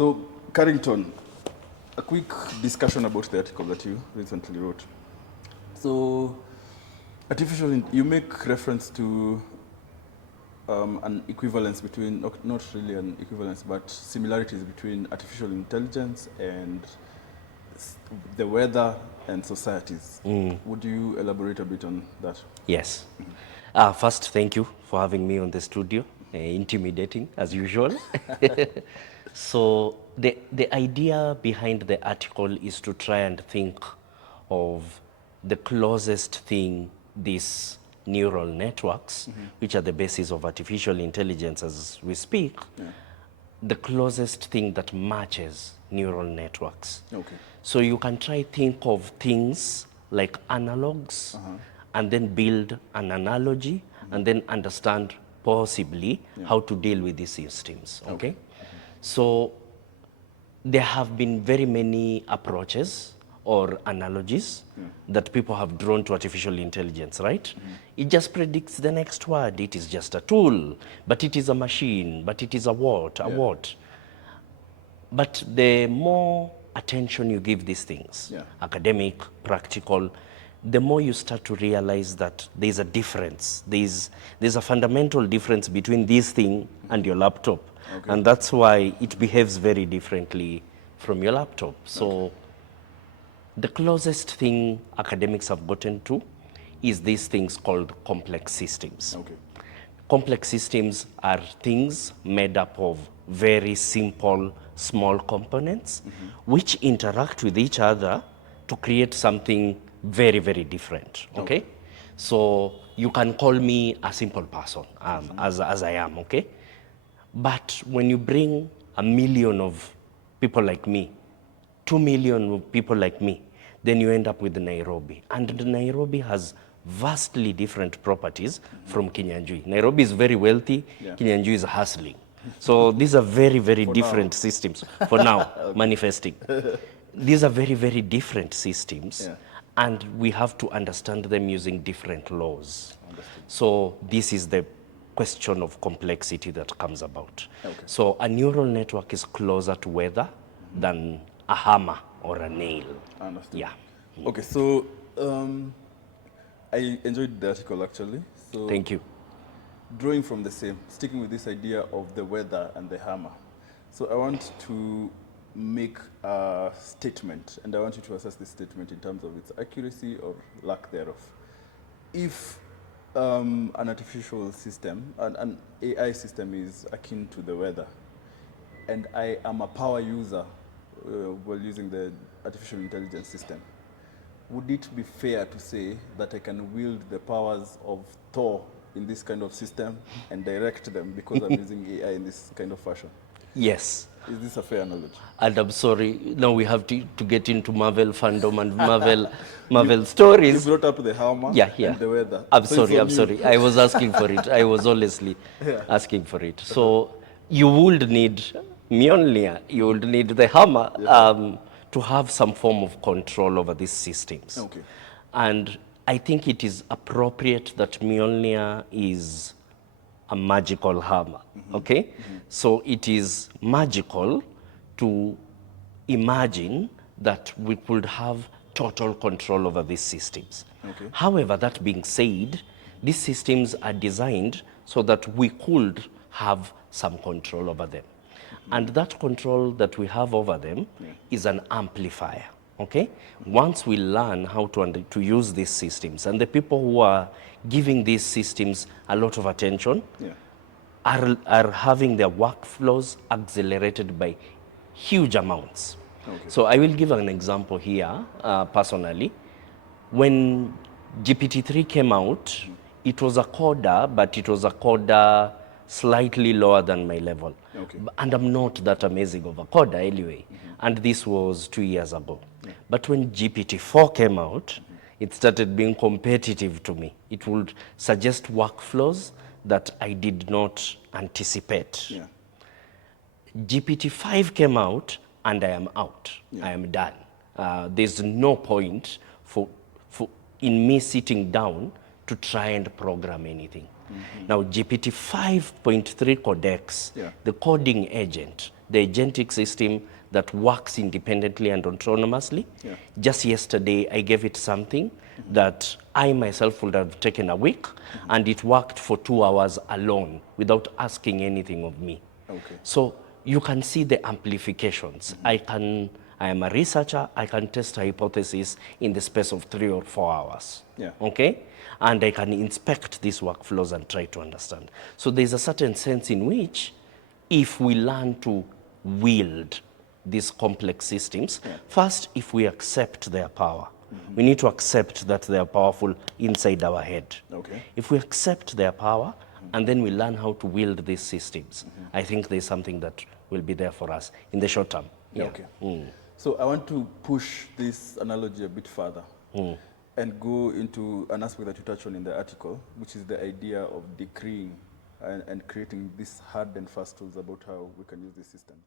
So, Carrington, a quick discussion about the article that you recently wrote. So, you make reference to an equivalence between, not really an equivalence, but similarities between artificial intelligence and the weather and societies. Would you elaborate a bit on that? Yes. First, thank you for having me on the studio. Intimidating, as usual. So the idea behind the article is to try and think of the closest thing these neural networks, which are the basis of artificial intelligence as we speak, the closest thing that matches neural networks. Okay. So you can try think of things like analogs and then build an analogy and then understand possibly how to deal with these systems, okay? So there have been very many approaches or analogies that people have drawn to artificial intelligence, right? It just predicts the next word. It is just a tool, but it is a machine, but it is a what, a what. But the more attention you give these things, academic, practical, the more you start to realize that there's a difference. There's a fundamental difference between this thing and your laptop. And that's why it behaves very differently from your laptop. So the closest thing academics have gotten to is these things called complex systems. Complex systems are things made up of very simple, small components which interact with each other to create something very, very different, okay? So you can call me a simple person, as I am, okay? But when you bring 1 million of people like me, 2 million of people like me, then you end up with Nairobi. And Nairobi has vastly different properties from Kinyanjui. Nairobi is very wealthy, Kinyanjui is hustling. So these are very, very different systems for now, manifesting. These are very, very different systems, and we have to understand them using different laws. So this is the question of complexity that comes about. So a neural network is closer to weather than a hammer or a nail. Understood. Okay, so I enjoyed the article actually. So thank you. Drawing from the same, sticking with this idea of the weather and the hammer. So I want to make a statement, and I want you to assess this statement in terms of its accuracy or lack thereof. If an artificial system, an AI system is akin to the weather, and I am a power user while using the artificial intelligence system, would it be fair to say that I can wield the powers of Thor in this kind of system and direct them because I'm using AI in this kind of fashion? Yes. Is this a fair knowledge? And I'm sorry, now we have to get into Marvel fandom and Marvel stories. You brought up the hammer and the weather. I'm sorry. I was asking for it. I was honestly asking for it. So you would need Mjolnir, you would need the hammer to have some form of control over these systems. And I think it is appropriate that Mjolnir is a magical hammer, okay? So it is magical to imagine that we could have total control over these systems. However, that being said, these systems are designed so that we could have some control over them. And that control that we have over them is an amplifier, okay? Once we learn how to use these systems, and the people who are giving these systems a lot of attention are having their workflows accelerated by huge amounts. So I will give an example here, personally. When GPT-3 came out, it was a coder, but it was a coder slightly lower than my level. And I'm not that amazing of a coder anyway. And this was 2 years ago. But when GPT-4 came out, it started being competitive to me. It would suggest workflows that I did not anticipate. GPT-5 came out, and I am out. I am done. There's no point in me sitting down to try and program anything. Now, GPT 5.3 codex, the coding agent, the agentic system that works independently and autonomously. Yeah. Just yesterday, I gave it something that I myself would have taken a week, and it worked for 2 hours alone without asking anything of me. Okay. So you can see the amplifications. I am a researcher, I can test a hypothesis in the space of 3 or 4 hours. Yeah. Okay? And I can inspect these workflows and try to understand. So there's a certain sense in which, if we learn to wield these complex systems, first, if we accept their power, we need to accept that they are powerful inside our head. Okay. If we accept their power, and then we learn how to wield these systems, I think there's something that will be there for us in the short term. Yeah. Okay. So I want to push this analogy a bit further and go into an aspect that you touched on in the article, which is the idea of decreeing and creating these hard and fast tools about how we can use these systems.